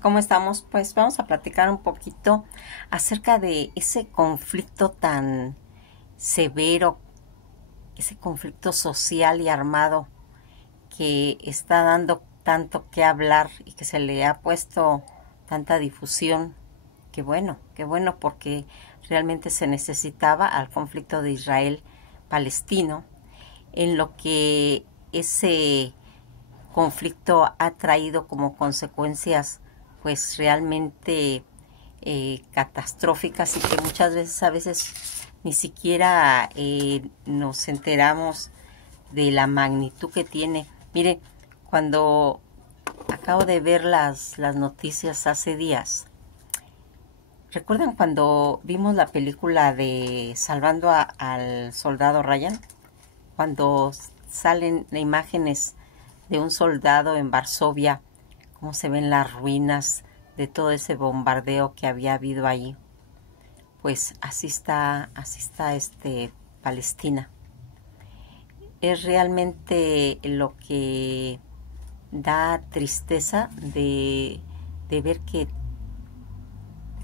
¿Cómo estamos? Pues vamos a platicar un poquito acerca de ese conflicto tan severo, ese conflicto social y armado que está dando tanto que hablar y que se le ha puesto tanta difusión. Qué bueno porque realmente se necesitaba al conflicto de Israel-Palestino, en lo que ese conflicto ha traído como consecuencias pues realmente catastróficas y que muchas veces a veces ni siquiera nos enteramos de la magnitud que tiene. Mire, cuando acabo de ver las noticias hace días, ¿recuerdan cuando vimos la película de Salvando al Soldado Ryan? Cuando salen imágenes de un soldado en Varsovia, cómo se ven las ruinas de todo ese bombardeo que había habido ahí. Pues así está Palestina. Es realmente lo que da tristeza de ver que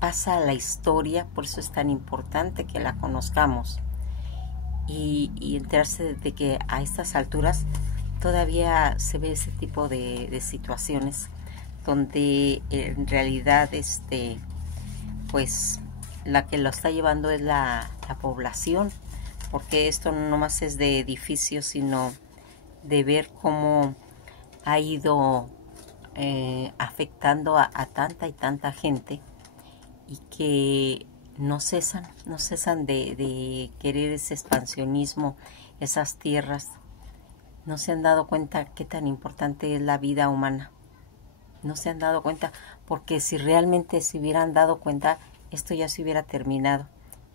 pasa la historia, por eso es tan importante que la conozcamos y enterarse de que a estas alturas todavía se ve ese tipo de situaciones donde en realidad pues la que lo está llevando es la población, porque esto no nomás es de edificios, sino de ver cómo ha ido afectando a tanta y tanta gente y que no cesan de querer ese expansionismo, esas tierras. No se han dado cuenta qué tan importante es la vida humana. No se han dado cuenta, porque si realmente se hubieran dado cuenta, esto ya se hubiera terminado.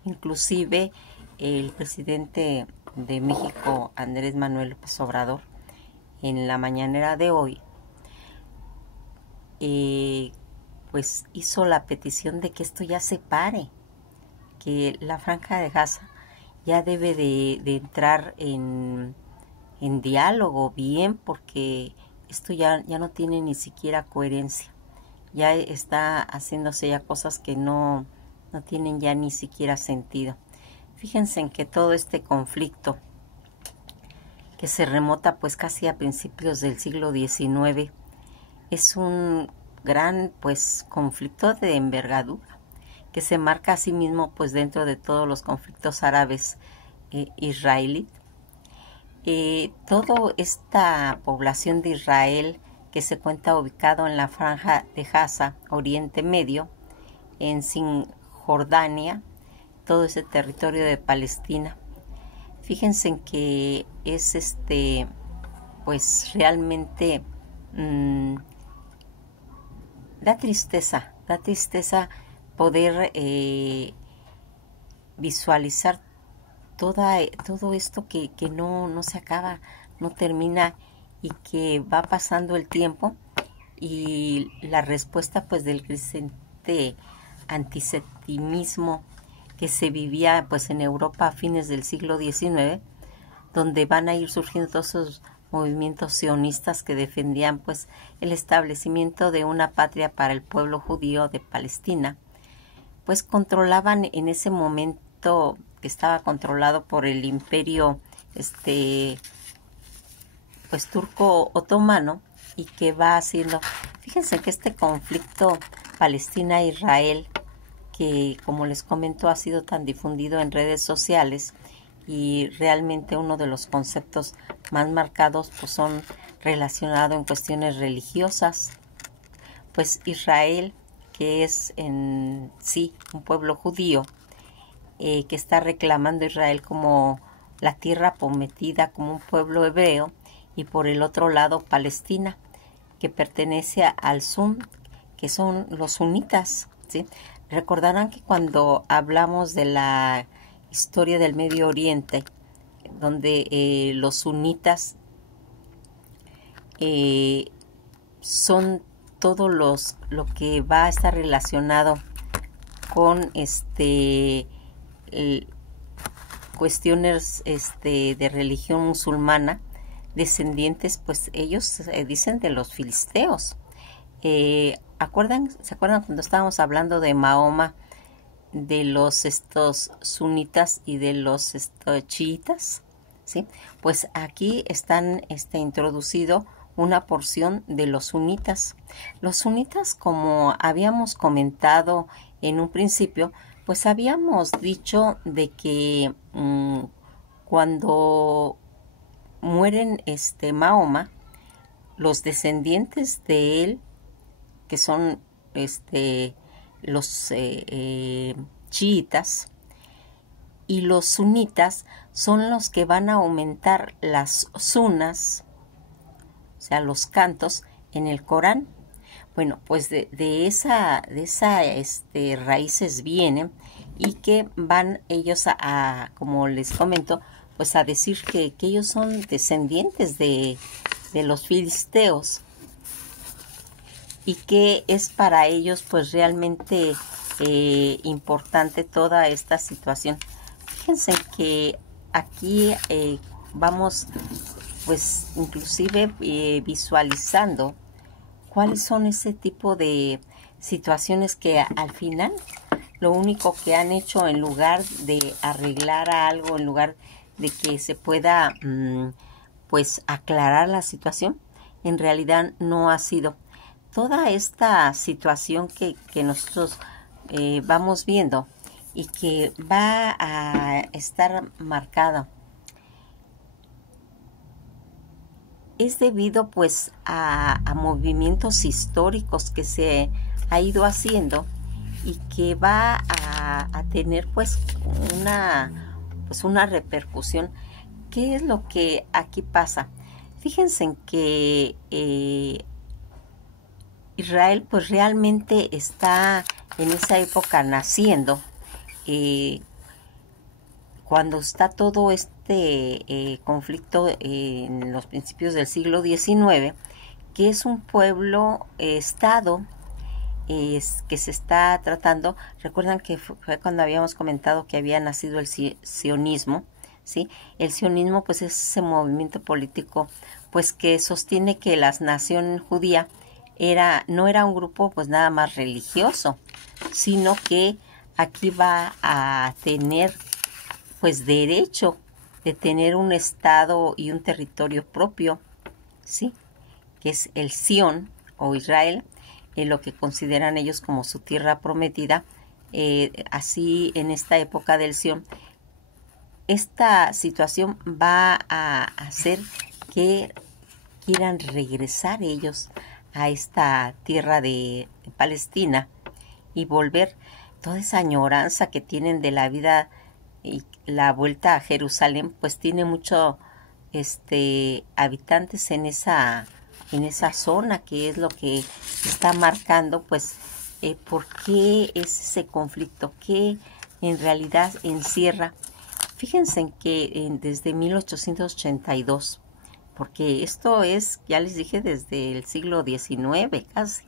Inclusive el presidente de México, Andrés Manuel López Obrador, en la mañanera de hoy, pues hizo la petición de que esto ya se pare, que la Franja de Gaza ya debe de entrar en diálogo bien, porque esto ya no tiene ni siquiera coherencia. Ya está haciéndose ya cosas que no tienen ya ni siquiera sentido. Fíjense en que todo este conflicto, que se remota pues casi a principios del siglo XIX, es un gran pues conflicto de envergadura, que se marca a sí mismo pues dentro de todos los conflictos árabes israelíes. Toda esta población de Israel que se cuenta ubicado en la Franja de Gaza, Oriente Medio, en Cisjordania, todo ese territorio de Palestina. Fíjense en que es pues realmente da tristeza poder visualizar todo esto que no se acaba, no termina, y que va pasando el tiempo, y la respuesta pues del creciente antisemitismo que se vivía pues en Europa a fines del siglo XIX, donde van a ir surgiendo todos esos movimientos sionistas que defendían pues el establecimiento de una patria para el pueblo judío de Palestina. Pues controlaban en ese momento, que estaba controlado por el imperio pues turco otomano, y que va haciendo, fíjense que este conflicto Palestina-Israel, que como les comento ha sido tan difundido en redes sociales, y realmente uno de los conceptos más marcados pues son relacionados en cuestiones religiosas. Pues Israel, que es en sí un pueblo judío, que está reclamando Israel como la tierra prometida, como un pueblo hebreo, y por el otro lado Palestina, que pertenece al Sun, que son los sunitas, ¿sí? Recordarán que cuando hablamos de la historia del Medio Oriente, donde los sunitas son todo lo que va a estar relacionado con cuestiones de religión musulmana, descendientes, pues ellos dicen, de los filisteos. ¿Se acuerdan cuando estábamos hablando de Mahoma, de los estos sunitas y de los chiitas? ¿Sí? Pues aquí están introducido una porción de los sunitas. Los sunitas, como habíamos comentado en un principio, pues habíamos dicho de que cuando mueren Mahoma, los descendientes de él, que son los chiitas, y los sunitas son los que van a aumentar las sunas, o sea, los cantos en el Corán. Bueno, pues de esa raíces vienen, y que van ellos como les comento, pues a decir que ellos son descendientes de los filisteos, y que es para ellos pues realmente importante toda esta situación. Fíjense que aquí vamos pues inclusive visualizando cuáles son ese tipo de situaciones que al final lo único que han hecho, en lugar de arreglar algo, en lugar de que se pueda pues aclarar la situación, en realidad no ha sido. Toda esta situación que nosotros vamos viendo y que va a estar marcada es debido pues a movimientos históricos que se ha ido haciendo, y que va a tener pues una repercusión. ¿Qué es lo que aquí pasa? Fíjense en que Israel pues realmente está en esa época naciendo, cuando está todo conflicto en los principios del siglo XIX, que es un pueblo-estado que se está tratando. Recuerdan que fue cuando habíamos comentado que había nacido el sionismo, ¿sí? El sionismo pues es ese movimiento político pues que sostiene que la nación judía no era un grupo pues nada más religioso, sino que aquí va a tener pues derecho de tener un estado y un territorio propio, ¿sí? Que es el Sion o Israel, lo que consideran ellos como su tierra prometida. Así, en esta época del Sion, esta situación va a hacer que quieran regresar ellos a esta tierra de Palestina y volver. Toda esa añoranza que tienen de la vida y la vuelta a Jerusalén, pues tiene mucho habitantes en esa zona, que es lo que está marcando pues por qué es ese conflicto, que en realidad encierra. Fíjense en que desde 1882, porque esto es, ya les dije, desde el siglo XIX casi,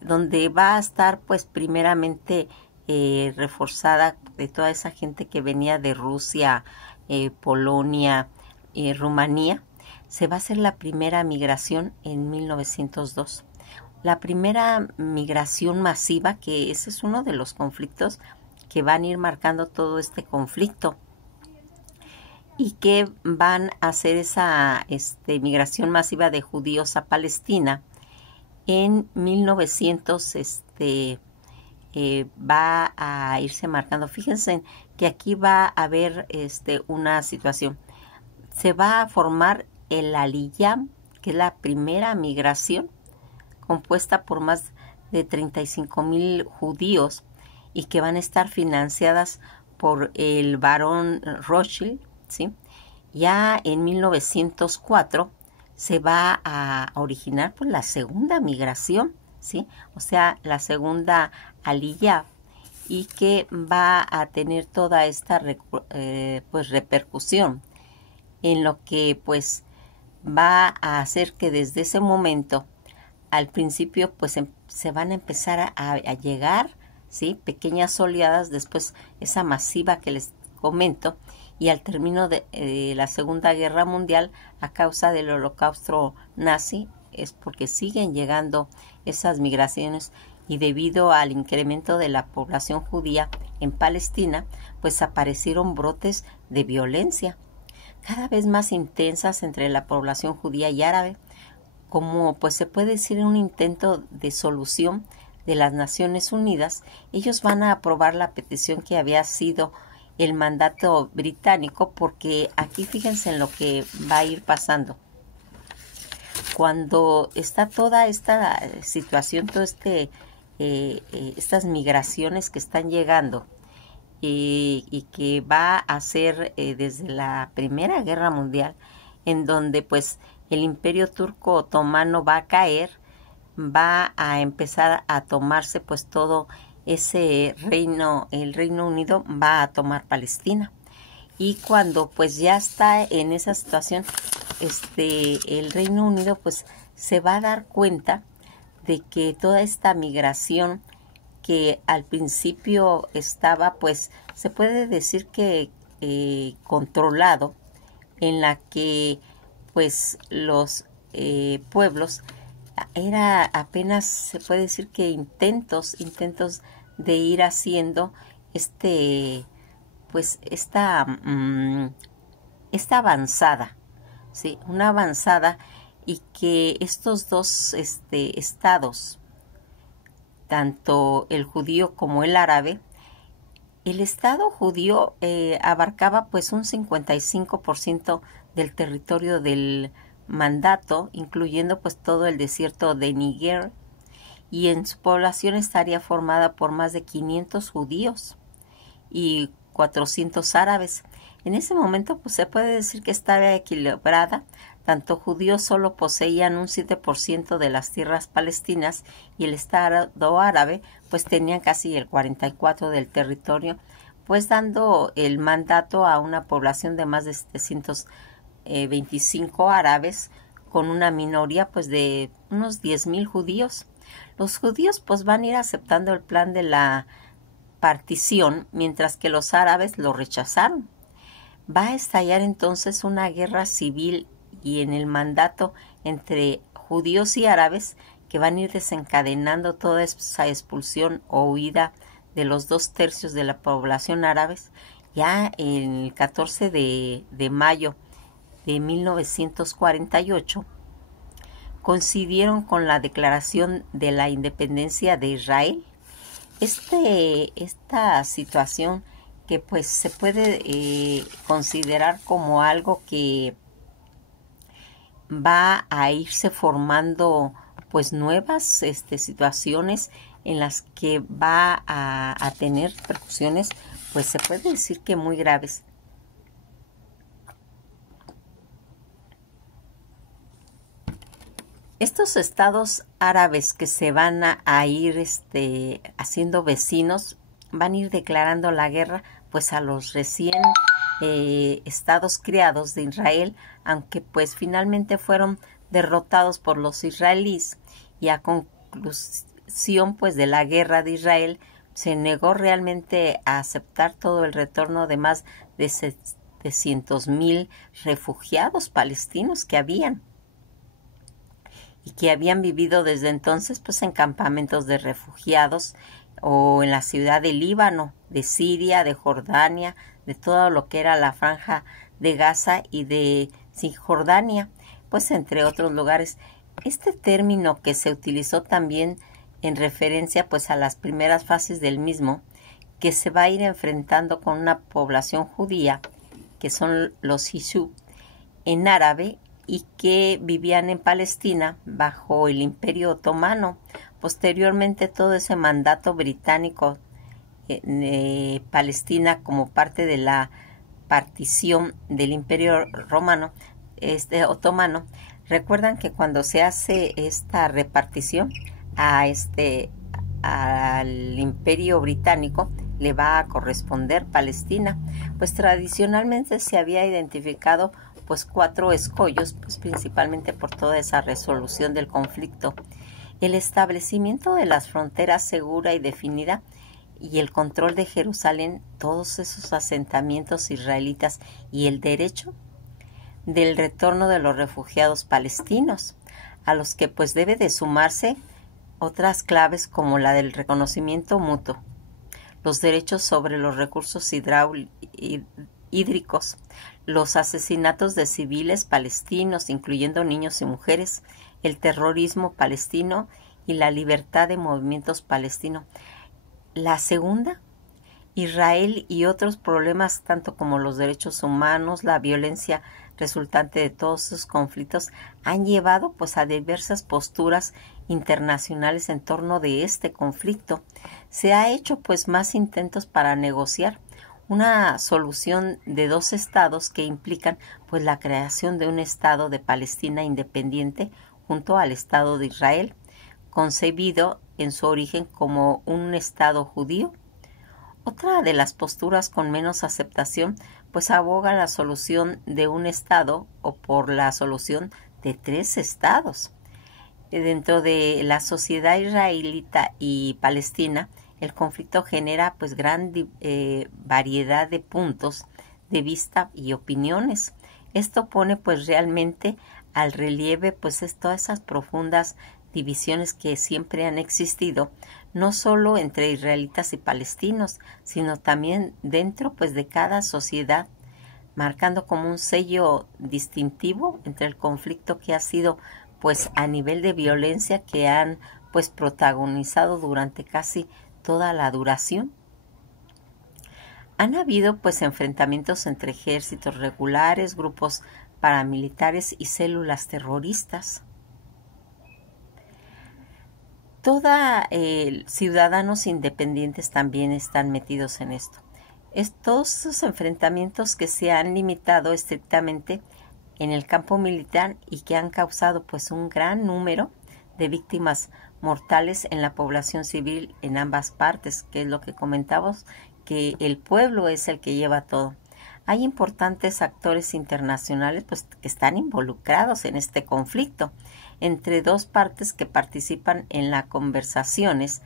donde va a estar pues primeramente reforzada de toda esa gente que venía de Rusia, Polonia, Rumanía. Se va a hacer la primera migración en 1902. La primera migración masiva, que ese es uno de los conflictos que van a ir marcando todo este conflicto, y que van a hacer esa migración masiva de judíos a Palestina en 1900. Va a irse marcando. Fíjense que aquí va a haber una situación. Se va a formar el Aliyam, que es la primera migración, compuesta por más de 35,000 judíos, y que van a estar financiadas por el barón Rothschild, ¿sí? Ya en 1904 se va a originar pues la segunda migración, ¿sí? O sea, la segunda Aliyah, y que va a tener toda esta pues repercusión, en lo que pues va a hacer que desde ese momento, al principio pues se van a empezar a llegar, ¿sí? Pequeñas oleadas, después esa masiva que les comento, y al término de la Segunda Guerra Mundial, a causa del holocausto nazi, es porque siguen llegando esas migraciones y debido al incremento de la población judía en Palestina, pues aparecieron brotes de violencia cada vez más intensas entre la población judía y árabe, como pues se puede decir en un intento de solución de las Naciones Unidas. Ellos van a aprobar la petición que había sido el mandato británico, porque aquí fíjense en lo que va a ir pasando. Cuando está toda esta situación, estas migraciones que están llegando y que va a ser desde la Primera Guerra Mundial, en donde pues el Imperio Turco Otomano va a caer, va a empezar a tomarse pues todo ese reino, el Reino Unido va a tomar Palestina. Y cuando pues ya está en esa situación, el Reino Unido pues se va a dar cuenta de que toda esta migración que al principio estaba, pues se puede decir que controlado, en la que pues los pueblos era apenas, se puede decir que intentos de ir haciendo pues esta avanzada, ¿sí? Una avanzada, y que estos dos estados, tanto el judío como el árabe, el estado judío abarcaba pues un 55% del territorio del mandato, incluyendo pues todo el desierto de Níger, y en su población estaría formada por más de 500 judíos y 400 árabes. En ese momento pues se puede decir que estaba equilibrada. Tanto judíos solo poseían un 7% de las tierras palestinas y el estado árabe pues tenía casi el 44% del territorio, pues dando el mandato a una población de más de 725 árabes, con una minoría pues de unos 10,000 judíos. Los judíos pues van a ir aceptando el plan de la partición, mientras que los árabes lo rechazaron. Va a estallar entonces una guerra civil y en el mandato entre judíos y árabes, que van a ir desencadenando toda esa expulsión o huida de los 2/3 de la población árabes. Ya el 14 de mayo de 1948 coincidieron con la declaración de la independencia de Israel. Esta situación, que pues se puede considerar como algo que va a irse formando pues nuevas situaciones en las que va a tener repercusiones, pues se puede decir que muy graves. Estos estados árabes que se van a ir haciendo vecinos, van a ir declarando la guerra pues a los recién estados creados de Israel, aunque pues finalmente fueron derrotados por los israelíes, y a conclusión pues de la guerra de Israel se negó realmente a aceptar todo el retorno de más de 700,000 refugiados palestinos que habían y que habían vivido desde entonces pues en campamentos de refugiados o en la ciudad de Líbano, de Siria, de Jordania, de todo lo que era la franja de Gaza y de Cisjordania, pues entre otros lugares. Este término, que se utilizó también en referencia pues a las primeras fases del mismo, que se va a ir enfrentando con una población judía, que son los Yishub en árabe, y que vivían en Palestina bajo el Imperio Otomano. Posteriormente, todo ese mandato británico en Palestina, como parte de la partición del Imperio Romano, Otomano. Recuerdan que cuando se hace esta repartición al Imperio Británico, le va a corresponder Palestina. Pues tradicionalmente se había identificado pues 4 escollos, pues principalmente por toda esa resolución del conflicto: el establecimiento de las fronteras segura y definida, y el control de Jerusalén, todos esos asentamientos israelitas, y el derecho del retorno de los refugiados palestinos, a los que pues debe de sumarse otras claves como la del reconocimiento mutuo, los derechos sobre los recursos hídricos, los asesinatos de civiles palestinos, incluyendo niños y mujeres, el terrorismo palestino y la libertad de movimientos palestinos. La segunda, Israel y otros problemas tanto como los derechos humanos, la violencia resultante de todos sus conflictos han llevado pues a diversas posturas internacionales en torno de este conflicto. Se ha hecho pues más intentos para negociar una solución de dos estados que implican pues la creación de un estado de Palestina independiente junto al estado de Israel, concebido en su origen como un estado judío. Otra de las posturas con menos aceptación pues aboga la solución de un estado o por la solución de tres estados. Dentro de la sociedad israelita y palestina, el conflicto genera pues gran variedad de puntos de vista y opiniones. Esto pone pues realmente al relieve pues todas esas profundas divisiones que siempre han existido, no solo entre israelitas y palestinos, sino también dentro pues de cada sociedad, marcando como un sello distintivo entre el conflicto que ha sido pues a nivel de violencia que han pues protagonizado durante casi toda la duración. Han habido pues enfrentamientos entre ejércitos regulares, grupos paramilitares y células terroristas. Ciudadanos independientes también están metidos en esto. Todos esos enfrentamientos que se han limitado estrictamente en el campo militar y que han causado pues un gran número de víctimas mortales en la población civil en ambas partes, que es lo que comentamos, que el pueblo es el que lleva todo. Hay importantes actores internacionales pues que están involucrados en este conflicto entre dos partes que participan en las conversaciones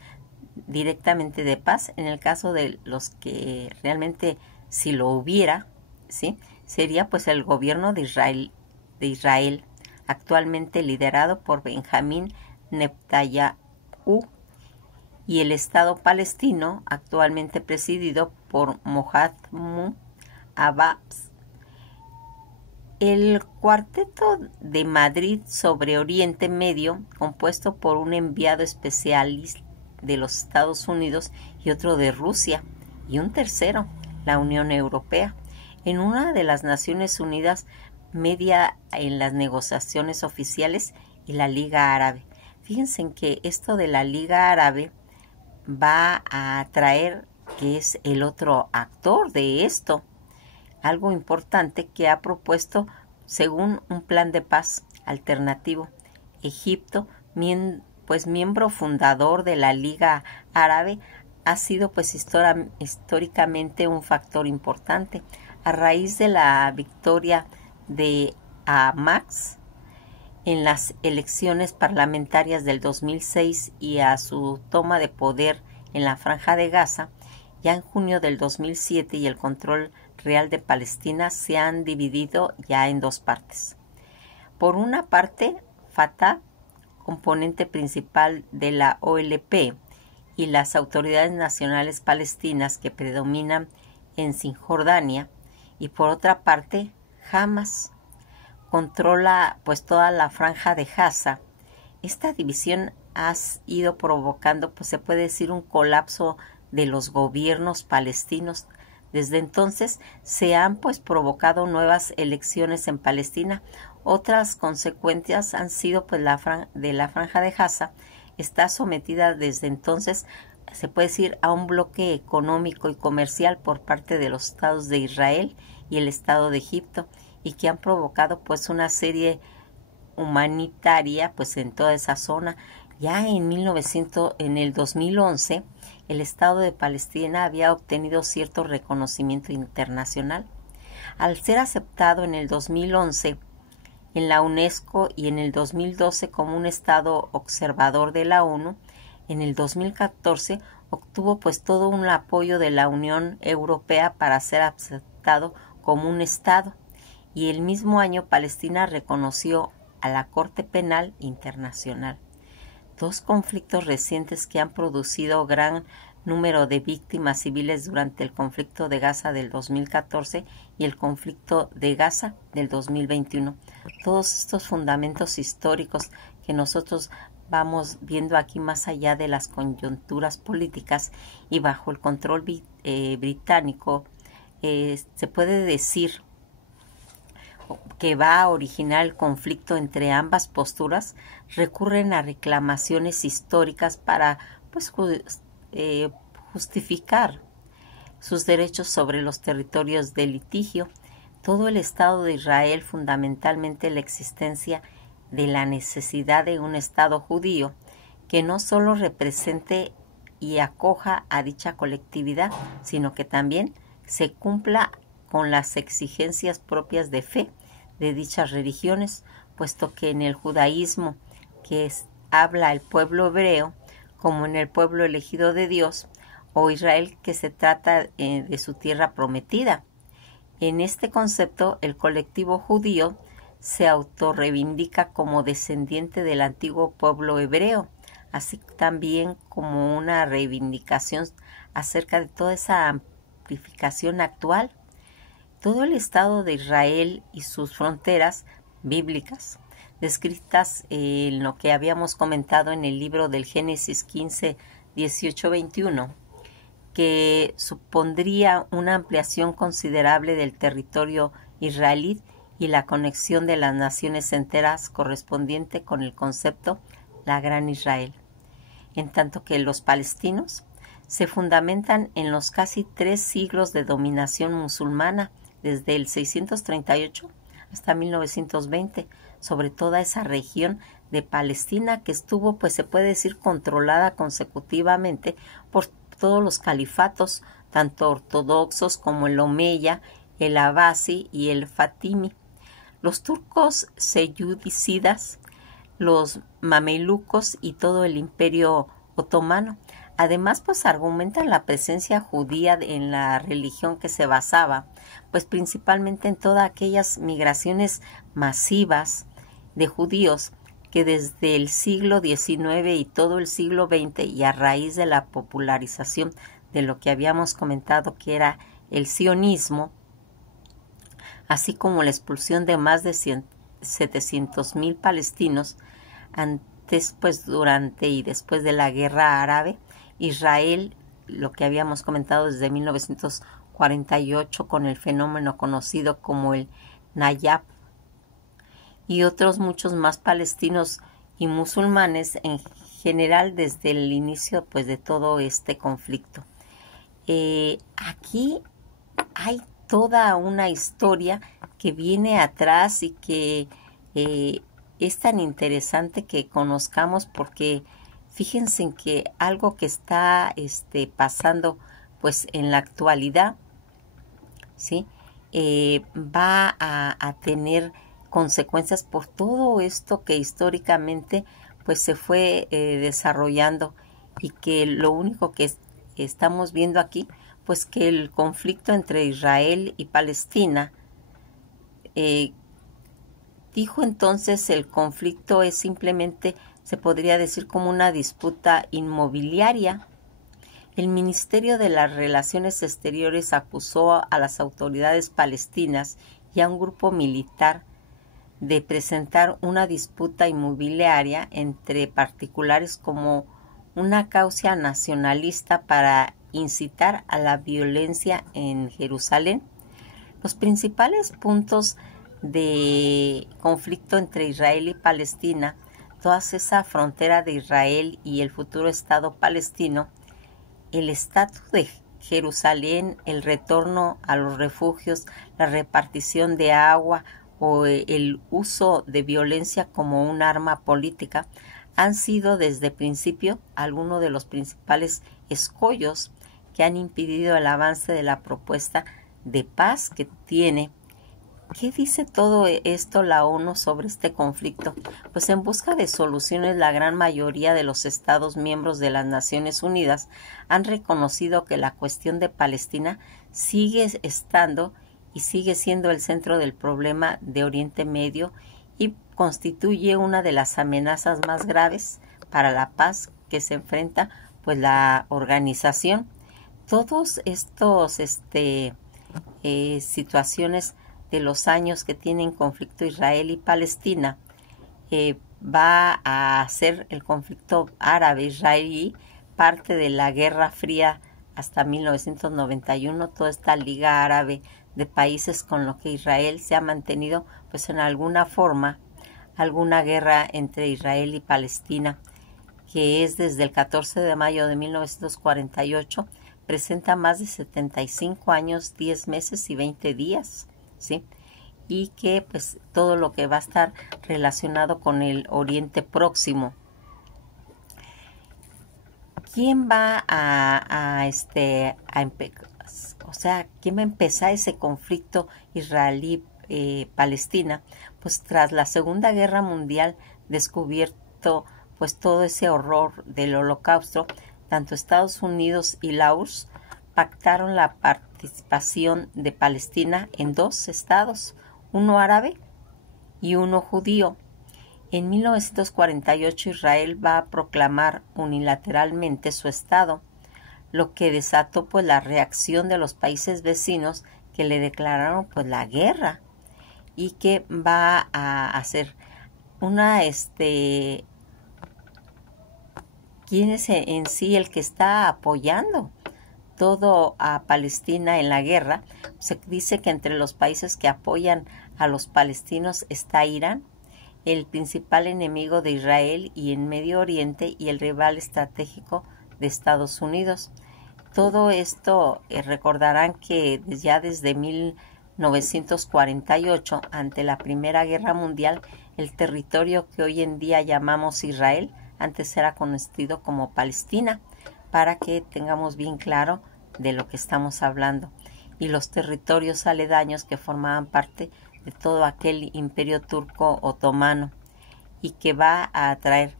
directamente de paz. En el caso de los que realmente si lo hubiera, ¿sí?, sería pues el gobierno de Israel, actualmente liderado por Benjamín Netanyahu, y el Estado palestino, actualmente presidido por Mahmoud Abbas. El Cuarteto de Madrid sobre Oriente Medio, compuesto por un enviado especial de los Estados Unidos y otro de Rusia, y un tercero, la Unión Europea, en una de las Naciones Unidas media en las negociaciones oficiales, y la Liga Árabe. Fíjense en que esto de la Liga Árabe va a traer, que es el otro actor de esto, algo importante que ha propuesto según un plan de paz alternativo. Egipto, miembro fundador de la Liga Árabe, ha sido pues históricamente un factor importante. A raíz de la victoria de Hamas en las elecciones parlamentarias del 2006 y a su toma de poder en la Franja de Gaza, ya en junio del 2007, y el control real de Palestina se han dividido ya en dos partes. Por una parte, Fatah, componente principal de la OLP, y las autoridades nacionales palestinas que predominan en Cisjordania, y por otra parte, Hamas controla pues toda la Franja de Gaza. Esta división ha ido provocando, pues se puede decir, un colapso de los gobiernos palestinos. Desde entonces se han pues provocado nuevas elecciones en Palestina. Otras consecuencias han sido pues la Franja de Gaza está sometida desde entonces, se puede decir, a un bloque económico y comercial por parte de los estados de Israel y el estado de Egipto, y que han provocado pues una serie humanitaria pues en toda esa zona. Ya en el 2011, el Estado de Palestina había obtenido cierto reconocimiento internacional. Al ser aceptado en el 2011 en la UNESCO y en el 2012 como un Estado observador de la ONU, en el 2014 obtuvo pues todo un apoyo de la Unión Europea para ser aceptado como un Estado. y el mismo año Palestina reconoció a la Corte Penal Internacional. Dos conflictos recientes que han producido gran número de víctimas civiles durante el conflicto de Gaza del 2014 y el conflicto de Gaza del 2021. Todos estos fundamentos históricos que nosotros vamos viendo aquí más allá de las coyunturas políticas y bajo el control británico, se puede decir que va a originar el conflicto entre ambas posturas, recurren a reclamaciones históricas para justificar sus derechos sobre los territorios de litigio. Todo el Estado de Israel, fundamentalmente la existencia de la necesidad de un Estado judío que no solo represente y acoja a dicha colectividad, sino que también se cumpla con las exigencias propias de fe de dichas religiones, puesto que en el judaísmo que habla el pueblo hebreo, como en el pueblo elegido de Dios, o Israel, que se trata de su tierra prometida. En este concepto, el colectivo judío se autorreivindica como descendiente del antiguo pueblo hebreo, así también como una reivindicación acerca de toda esa amplificación actual. Todo el Estado de Israel y sus fronteras bíblicas, descritas en lo que habíamos comentado en el libro del Génesis 15, 18, 21, que supondría una ampliación considerable del territorio israelí y la conexión de las naciones enteras correspondiente con el concepto la Gran Israel. En tanto que los palestinos se fundamentan en los casi 3 siglos de dominación musulmana, desde el 638 hasta 1920, sobre toda esa región de Palestina que estuvo, pues se puede decir, controlada consecutivamente por todos los califatos, tanto ortodoxos como el Omeya, el Abbasi y el Fatimi. Los turcos selyúcidas, los mamelucos y todo el imperio otomano. Además, pues argumentan la presencia judía en la religión que se basaba, pues principalmente en todas aquellas migraciones masivas de judíos que desde el siglo XIX y todo el siglo XX, y a raíz de la popularización de lo que habíamos comentado que era el sionismo, así como la expulsión de más de 700,000 palestinos antes, pues durante y después de la guerra árabe, Israel, lo que habíamos comentado desde 1948 con el fenómeno conocido como el Nayab, y otros muchos más palestinos y musulmanes en general desde el inicio, pues, de todo este conflicto. Aquí hay toda una historia que viene atrás y que es tan interesante que conozcamos, porque fíjense en que algo que está pasando, pues, en la actualidad, ¿sí? Va a tener consecuencias por todo esto que históricamente, pues, se fue desarrollando, y que lo único que estamos viendo aquí, pues, que el conflicto entre Israel y Palestina, dijo entonces, el conflicto es simplemente, se podría decir, como una disputa inmobiliaria. El Ministerio de las Relaciones Exteriores acusó a las autoridades palestinas y a un grupo militar de presentar una disputa inmobiliaria entre particulares como una causa nacionalista para incitar a la violencia en Jerusalén. Los principales puntos de conflicto entre Israel y Palestina, toda esa frontera de Israel y el futuro Estado palestino, el estatus de Jerusalén, el retorno a los refugios, la repartición de agua o el uso de violencia como un arma política, han sido desde el principio algunos de los principales escollos que han impedido el avance de la propuesta de paz que tiene. ¿Qué dice todo esto la ONU sobre este conflicto? Pues en busca de soluciones, la gran mayoría de los Estados miembros de las Naciones Unidas han reconocido que la cuestión de Palestina sigue estando y sigue siendo el centro del problema de Oriente Medio y constituye una de las amenazas más graves para la paz que se enfrenta pues la organización. Todos estos situaciones de los años que tienen conflicto Israel y Palestina, va a ser el conflicto árabe-israelí parte de la Guerra Fría hasta 1991, toda esta liga árabe de países con lo que Israel se ha mantenido pues en alguna forma, alguna guerra entre Israel y Palestina, que es desde el 14 de mayo de 1948, presenta más de 75 años, 10 meses y 20 días, ¿sí? Y que pues todo lo que va a estar relacionado con el Oriente Próximo. ¿Quién va quién va a empezar ese conflicto israelí-palestina? Pues tras la Segunda Guerra Mundial, descubierto pues todo ese horror del Holocausto, tanto Estados Unidos y la URSS pactaron la participación de Palestina en dos estados, uno árabe y uno judío. En 1948 Israel va a proclamar unilateralmente su estado, lo que desató pues la reacción de los países vecinos que le declararon pues la guerra, y que va a hacer una ¿quién es en sí el que está apoyando todo a Palestina en la guerra? Se dice que entre los países que apoyan a los palestinos está Irán, el principal enemigo de Israel y en Medio Oriente y el rival estratégico de Estados Unidos. Todo esto recordarán que ya desde 1948, ante la Primera Guerra Mundial, el territorio que hoy en día llamamos Israel antes era conocido como Palestina, para que tengamos bien claro de lo que estamos hablando, y los territorios aledaños que formaban parte de todo aquel imperio turco otomano, y que va a atraer.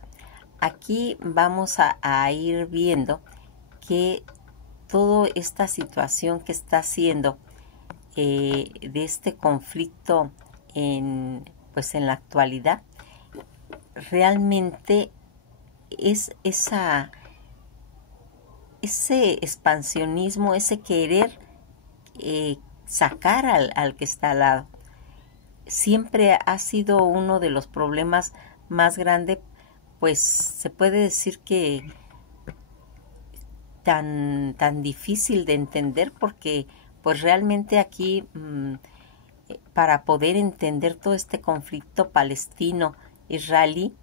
Aquí vamos a ir viendo que toda esta situación que está haciendo de este conflicto en la actualidad, realmente es ese expansionismo, ese querer sacar al que está al lado. Siempre ha sido uno de los problemas más grandes, pues se puede decir que tan difícil de entender, porque pues realmente aquí para poder entender todo este conflicto palestino-israelí,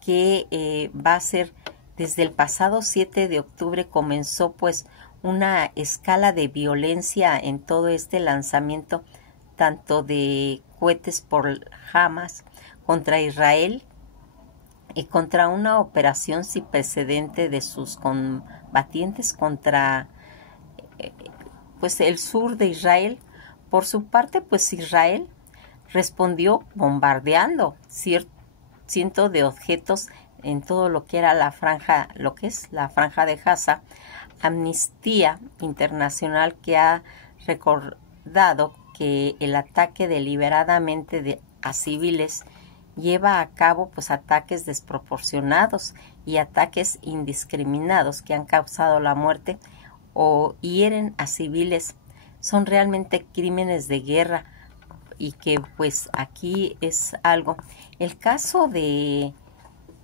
que va a ser desde el pasado 7 de octubre comenzó pues una escala de violencia en todo este lanzamiento tanto de cohetes por Hamas contra Israel y contra una operación sin precedente de sus combatientes contra pues el sur de Israel. Por su parte, pues Israel respondió bombardeando cientos de objetos en todo lo que era la franja, lo que es la franja de Gaza. Amnistía Internacional que ha recordado que el ataque deliberadamente a civiles lleva a cabo pues ataques desproporcionados y ataques indiscriminados que han causado la muerte o hieren a civiles. Son realmente crímenes de guerra, y que pues aquí es algo. El caso de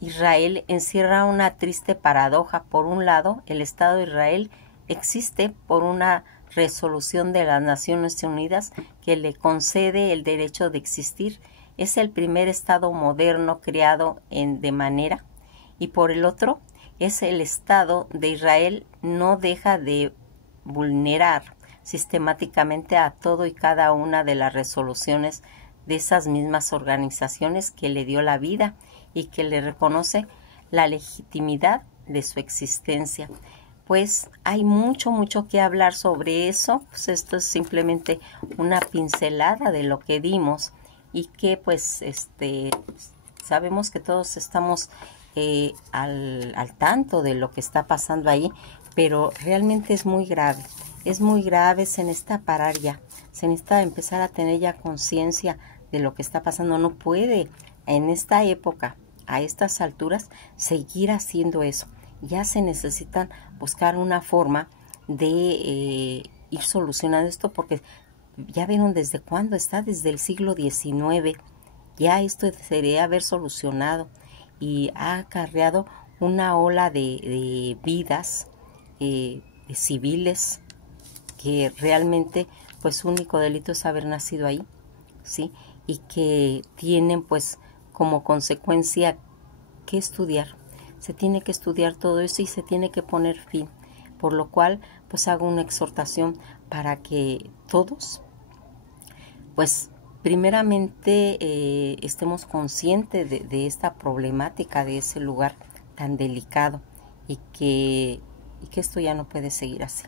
Israel encierra una triste paradoja. Por un lado, el Estado de Israel existe por una resolución de las Naciones Unidas que le concede el derecho de existir. Es el primer Estado moderno creado de manera, y por el otro, es el Estado de Israel no deja de vulnerar sistemáticamente a todo y cada una de las resoluciones de esas mismas organizaciones que le dio la vida y que le reconoce la legitimidad de su existencia. Pues hay mucho que hablar sobre eso. Pues esto es simplemente una pincelada de lo que dimos, y que pues sabemos que todos estamos al tanto de lo que está pasando ahí, pero realmente es muy grave. es muy grave, se necesita parar ya, se necesita empezar a tener ya conciencia de lo que está pasando. No puede en esta época, a estas alturas, seguir haciendo eso. Ya se necesitan buscar una forma de ir solucionando esto, porque ya vieron desde cuándo está, desde el siglo XIX. Ya esto se debería haber solucionado y ha acarreado una ola de vidas civiles que realmente pues su único delito es haber nacido ahí, ¿sí? Y que tienen pues como consecuencia que estudiar. Se tiene que estudiar todo eso y se tiene que poner fin. Por lo cual pues hago una exhortación para que todos pues primeramente estemos conscientes de esta problemática, de ese lugar tan delicado y que esto ya no puede seguir así.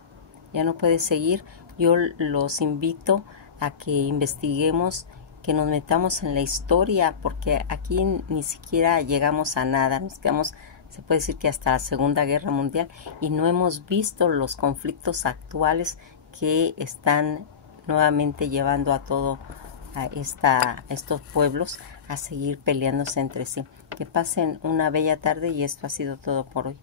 Ya no puede seguir. Yo los invito a que investiguemos, que nos metamos en la historia, porque aquí ni siquiera llegamos a nada. Nos quedamos, se puede decir que hasta la Segunda Guerra Mundial, y no hemos visto los conflictos actuales que están nuevamente llevando a estos pueblos a seguir peleándose entre sí. Que pasen una bella tarde y esto ha sido todo por hoy.